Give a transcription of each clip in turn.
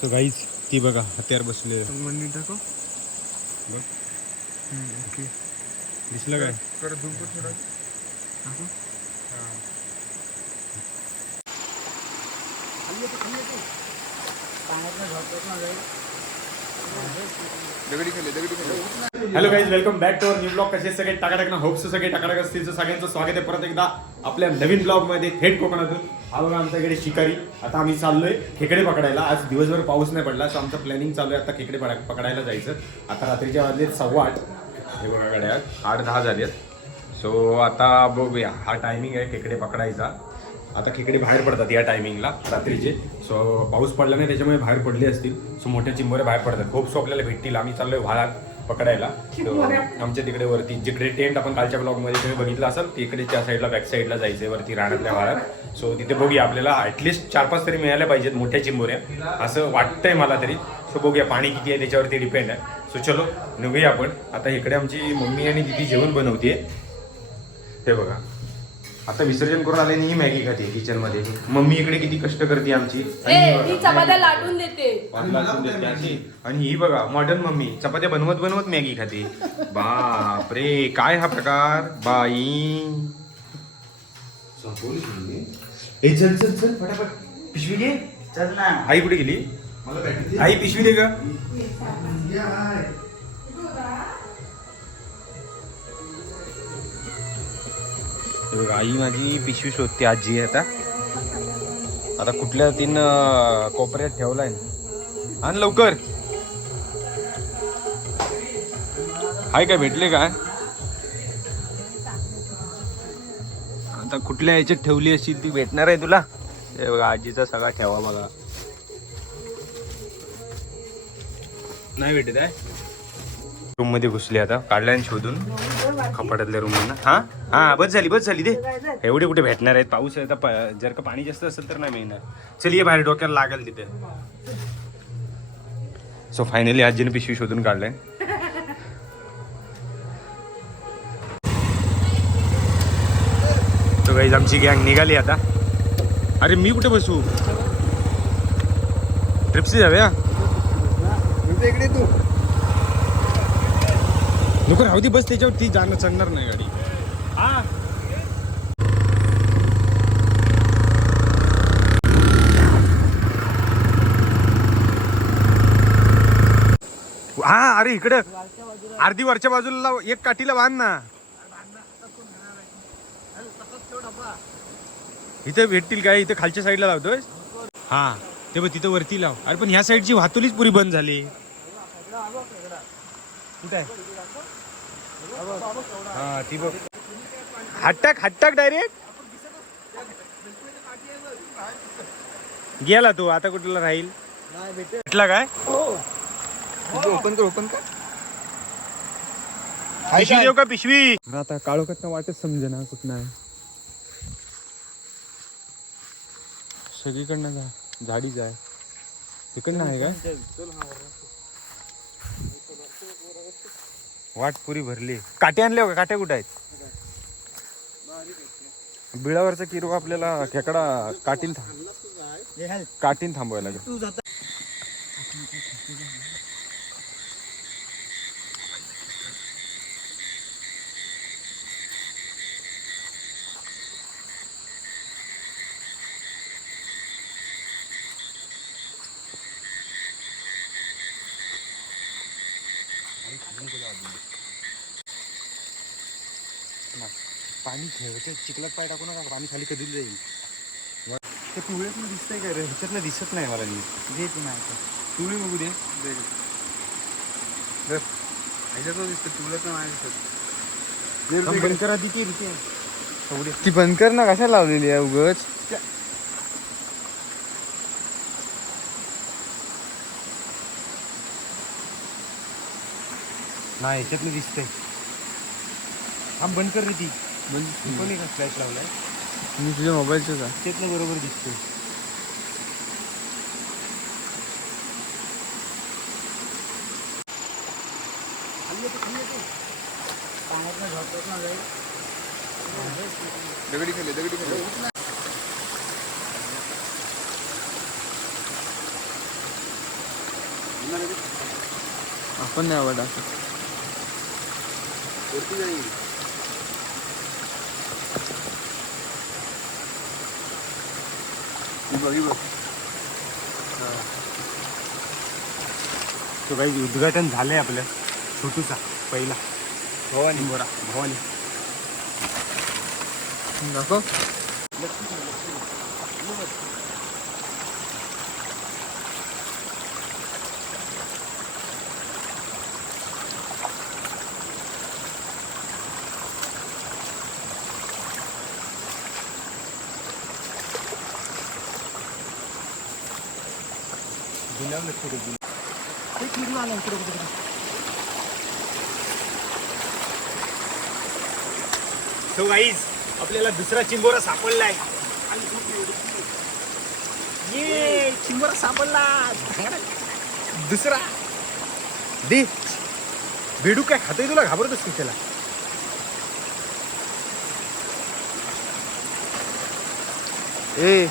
So ती बघा हत्यार बसले बघ. ओके दिसलं काय? परत झूम कर थोडा खाली hello guys welcome back to our new blog कसे सगळे टाकाटाक ना? होप्स सगळे टाकाटाक असतील. सगळ्यांचं स्वागत आहे. परत एकदा आपल्या नवीन ब्लॉगमध्ये थेट कोकणातून. हा बघा आमच्याकडे शिकारी. आता आम्ही चाललोय खेकडे पकडायला. आज दिवसभर पाऊस नाही पडला सो आमचं प्लॅनिंग चालू आहे. आता खेकडे पडा पकडायला जायचं. आता रात्रीच्या वाजले सव्वा आठ. हे बघा गाड्या आठ दहा झालेत. सो आता बघूया. हा टायमिंग आहे खेकडे पकडायचा. आता खेकडे बाहेर पडतात या टायमिंगला रात्रीचे. सो पाऊस पडला नाही त्याच्यामुळे बाहेर पडले असतील. सो मोठ्या चिंबोरे बाहेर पडतात. खूप सो आपल्याला भेटतील. आम्ही चाललोय भार पकडायला. आमच्या तिकडे वरती जिकडे टेंट आपण कालच्या ब्लॉगमध्ये तुम्ही बघितलं असाल तिकडे त्या साईडला बॅक साईडला जायचंय वरती राहण्यातल्या भागात सो तिथे बघूया आपल्याला ॲटलिस्ट चार पाच तरी मिळाल्या पाहिजेत मोठ्या चिंबोऱ्या. असं वाटतंय मला तरी. सो बघूया पाणी किती आहे त्याच्यावरती डिपेंड आहे. सो चलो निघूया आपण. आता इकडे आमची मम्मी आणि दिदी जेवण बनवते हे बघा. आता विसर्जन करून आले ही मॅगी खाते किचनमध्ये. मम्मी इकडे किती कष्ट करते आमची. ही मी चपात्या लाटून देते. पाणी लाटून देते अशी. आणि ही बघा मॉडर्न मम्मी चपात्या बनवत बनवत मॅगी खाते. बाप रे काय हा प्रकार? बाई. ए चल चल चल फटाफट. पिशवी घे. चल ना. आई कुठे गेली? आई पिशवी दे का बघा, आई माझी पिशवी शोधते आजी आहे आता. आता कुठल्या तीन कोपऱ्यात ठेवलाय. आणि लवकर. हाय काय भेटले काय आता कुठल्या ह्याच्यात ठेवली असेल ती भेटणार आहे तुला? हे बघा आजीचा सगळा ठेवा बघा. नाही भेटत आहे? रूममध्ये घुसली आता. काढल्या शोधून. कपाटातल्या रूम मधून. हा? हा बस झाली बस झाली. दे. एवढे कुठे भेटणार आहेत? पाऊस आहे तर जर का पाणी जास्त असेल तर नाही मिळणार. चल ये बाहेर. डोक्याला लागेल तिथे. सो फायनली आजीने पिशवी शोधून काढलंय. तो गाईज आमची गँग निघाली आता. अरे मी कुठे बसू? ट्रिप्सी जाऊया? तू. नको राहू दे बस त्याच्यावर ती जाणं चढणार नाही गाडी. हा. हा अरे इकडे. अर्धी वरच्या बाजूला एक काठीला बांध ना. इथे भेटतील काय? इथे खालच्या साईडला लावतोय हा ते बघ तिथं वरती लाव. अरे पण ह्या साईडची वाहतुकीच पुरी बंद झाली. कुठे आहे? हा ती बघ. हाटटाक हाटटाक डायरेक्ट गेला तू आता कुठला राहील? भेटला काय? ओपन कर ओपन कर. पिशवी देऊ का पिशवी? आता काळोखात वाटच समजे ना कुठं आहे. सगळीकडनं जा झाडीच आहे तिकडनं आहे काय वाट पुरी भरली. काटे आणले हो का काट्या कुठे आहेत? बिळावरचा किरवा आपल्याला खेकडा काटीन थांब काटीन थांबवायला लागेल. पाणी ठेवायचं चिखलात पाय टाकू नका पाणी खाली कधी जाईल. ते पिवळ्यातनं दिसतंय का रे? ह्याच्यातनं दिसत नाही मला नीट. दे तू. नाही पिवळी बघू दे. ह्याच्यात दिसतं तुला तर नाही दिसत. बंद करा एवढे ती बंद कर ना कशा लावलेली आहे उगच? नाही याच्यातनं दिसतंय. हा बंद कर रे ती. म्हणजे कोणी का फ्लॅश लावलाय. मी तुझ्या मोबाईलचं का त्यातनं बरोबर दिसतोय. दगडी खाली दगडी खाली हो, आपण नाही आवड असं. वरती जाईल. तो काही उद्घाटन झालंय आपलं. छोटूचा पहिला. भवानी. बोरा भवानी. तो गाईज आपल्याला दुसरा चिंबोरा सापडलाय. ये चिंबोरा सापडला. दुसरा. दे. बेडू काय खातोय तुला? घाबरत असतो त्याला? ए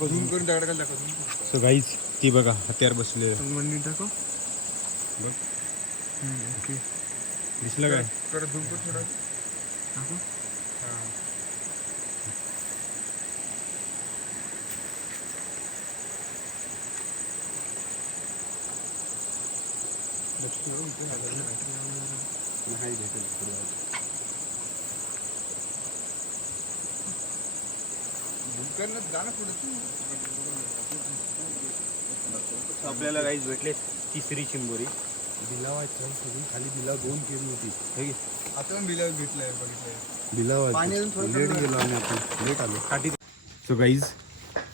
झूम करून दगडाखाली दाखव zoom करून. सो गाईज ती बघा हत्यार बसले दाखव बघ. ओके. दिसलं काय? परत झूम कर थोडा दाखव नाही भेटेल पुढे आपल्याला गाईज भेटले तिसरी चिंबोरी. बिलावाच्या सगळी. खाली बिला दोन केली होती. हे घे. आता पण बिला भेटलंय बघितलंय. पाणी बिलावा अजून थोडं लेट गेलो आणि आपण लेट आलो. सो गाईज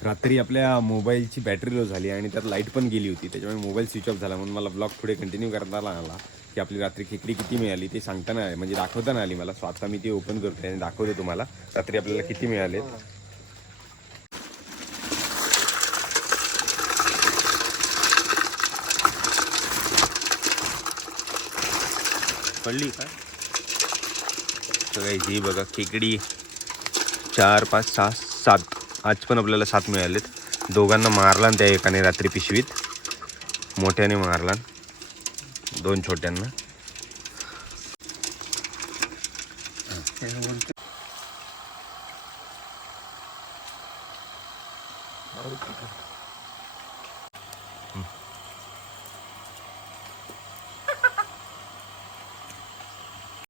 रात्री आपल्या मोबाईलची बॅटरी लो झाली आणि त्यात लाइट पण गेली होती. त्याच्यामुळे मोबाईल स्विच ऑफ झाला म्हणून मला ब्लॉग पुढे कंटिन्यू करता आला. की आपली रात्री खेकडी किती मिळाली ते सांगताना आली म्हणजे दाखवताना आली मला. सो आता मी ते ओपन करते आणि दाखवते तुम्हाला. रात्री आपल्याला किती मिळाले पडली का? सगळी ही बघा खेकडी चार पाच सहा सात. आज पण आपल्याला सात मिळालेत. दोघांना मारला त्या एकाने रात्री पिशवीत. मोठ्याने मारला दोन छोट्यांना.